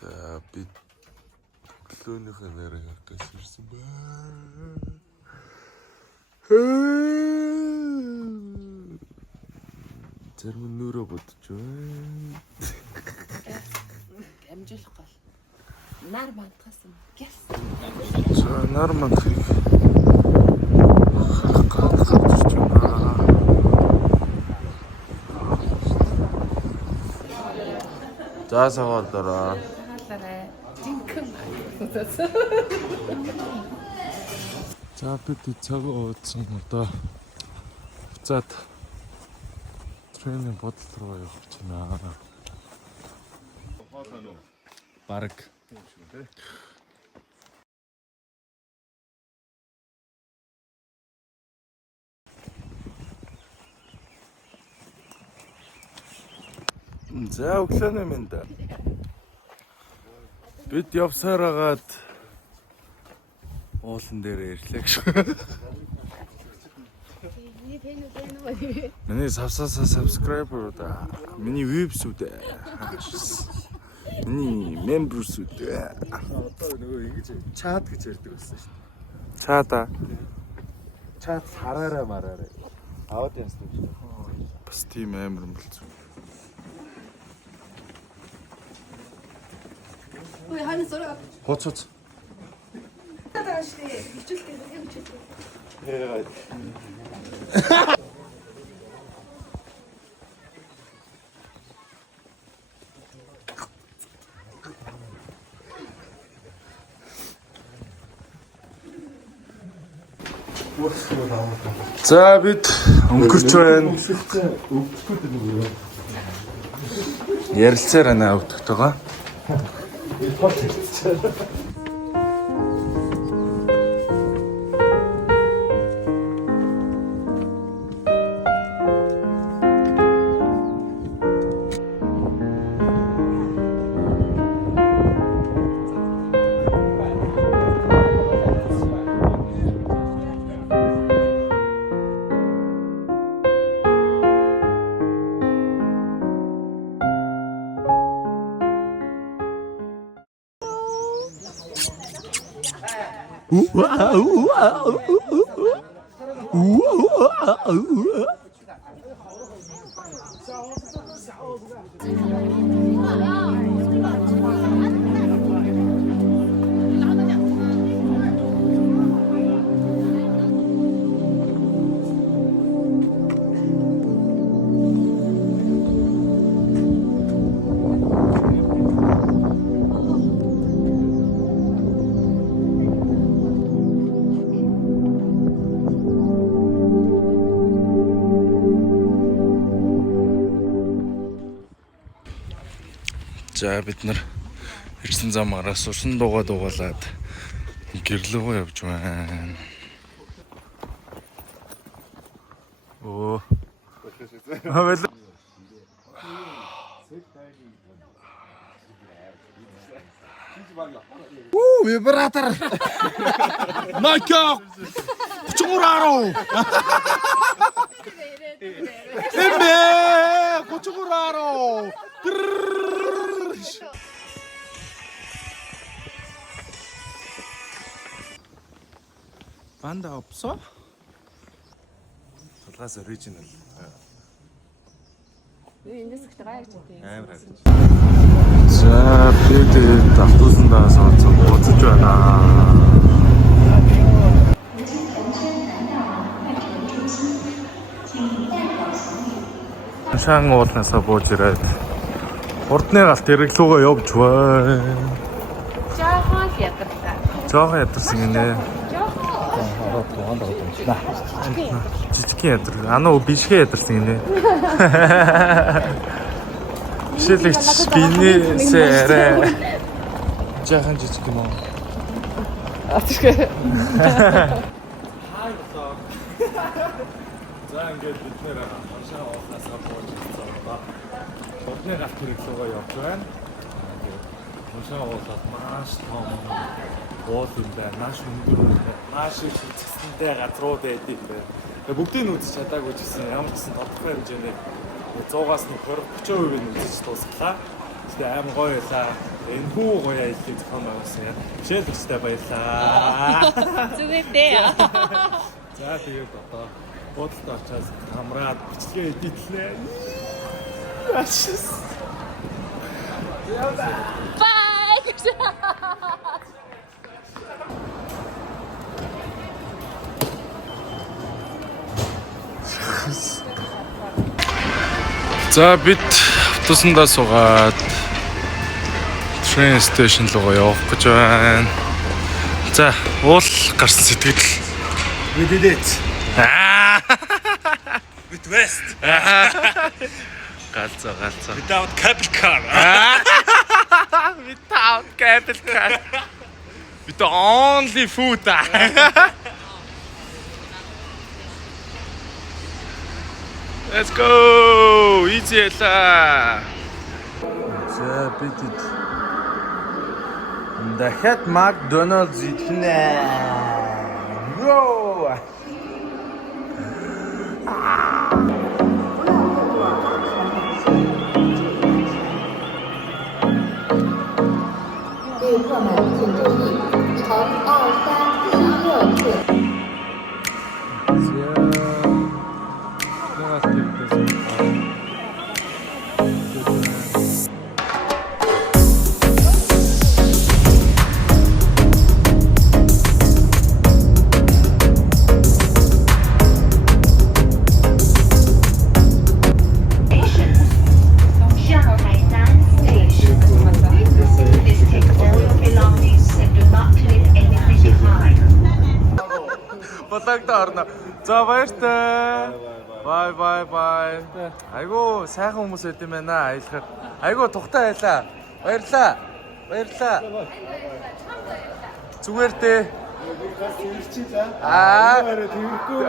За би өглөөнийхөө нарыг авдаас ирсэн байна. Зарим нь нөрөө бодож байна. Амжуулах гол. Нар мантгасан. Гэс. За нар мантхыг гаргаж байна. За саваалаараа. Хаалаарай. Жинхэнэ. За бид цаг уудсан одоо буцаад тренинг бодол руу явах гэж байна. Бараг. За өглөөний мэнд. Бид явсаар агаад уулан дээр ирлээ гэж. Миний савсасаа subscriber да. Миний views-үүд. Миний members-үүд. Одоо нөгөө ингэж чат гэж ярьдаг байсан шүү дээ. Чаата. Чат хараараа мараараа. Аудиенс гэж. Бас тийм амар юм болцсон. Ой, хаана зураг. Хоцоц. Тааш тий, хичээлтэй юм хичээлтэй. Яагаад? За бид өнгөрч байна. Ярилцаар байна өвдөгтэйгаа. За бид нар ирсэн замаараас усан дуугаалаад гэрлөөгөө явж байна. Оо. Хавал. Вибратор. Нокё. 33 Эмбэ 33 Банда 없어? Толгойс оригинал. Эндээс ихтэй гайж дээ. Амар хайр. За бид автобусандаа суудсан ууцж байна. Шаан уулнасаа бууж ирээд хурдны галт хэрэглүүгөө явж байна. Жаахан ядартай. Жаахан ядарсан гинэ. Хараа тугаанд байгаа юм шиг. Жижиг ядар. Анаа бишгэ ядарсан гинэ. Шилэгч бинээсээ жаахан жижиг юм уу? Атышгэ. За ингээд бид нэр хашаа уулнасаа бууж ирсэн. Хурдны галт хэрэглүүгөө явж байна. Хашаа уулаад маш том уул юм байна. Маш өндөр байна. Маш их шилжсэнтэй газруу байд юм байна. Тэгээ бүгдийг нь үзэж чадаагүй ч гэсэн ямар ч гэсэн тодорхой хэмжээний 100-аас нь 20-30% нь үзэж дуусглаа. Тэгээ аим гоё байлаа. Энэ хүү гоё аяллаа зохион байгуулсан. Жишээл өстэй баярлаа. Зүгээр дээ. За тэгээд одоо буудалд очиад камераад бичлэгээ эдитлээ. Ашис. Bye. За бид автобусандаа суугаад train station руу явах гэж байна. За уул гарсан сэтгэл. Мэдээд. With West. Галзаа. Without cable car. Without cable car. With the only food. Let's go. Easy啦. За бид дахиад Макдоналдс идэнэ. Йоо. Батагта орно. За баяртай. Бай. Айгу сайхан хүмүүс байт юм байна аялахад. Айгу тухтай байлаа. Баярлаа. Зүгээр дээ. Тэгэрчээ. Аа. Тэгэрхгүй.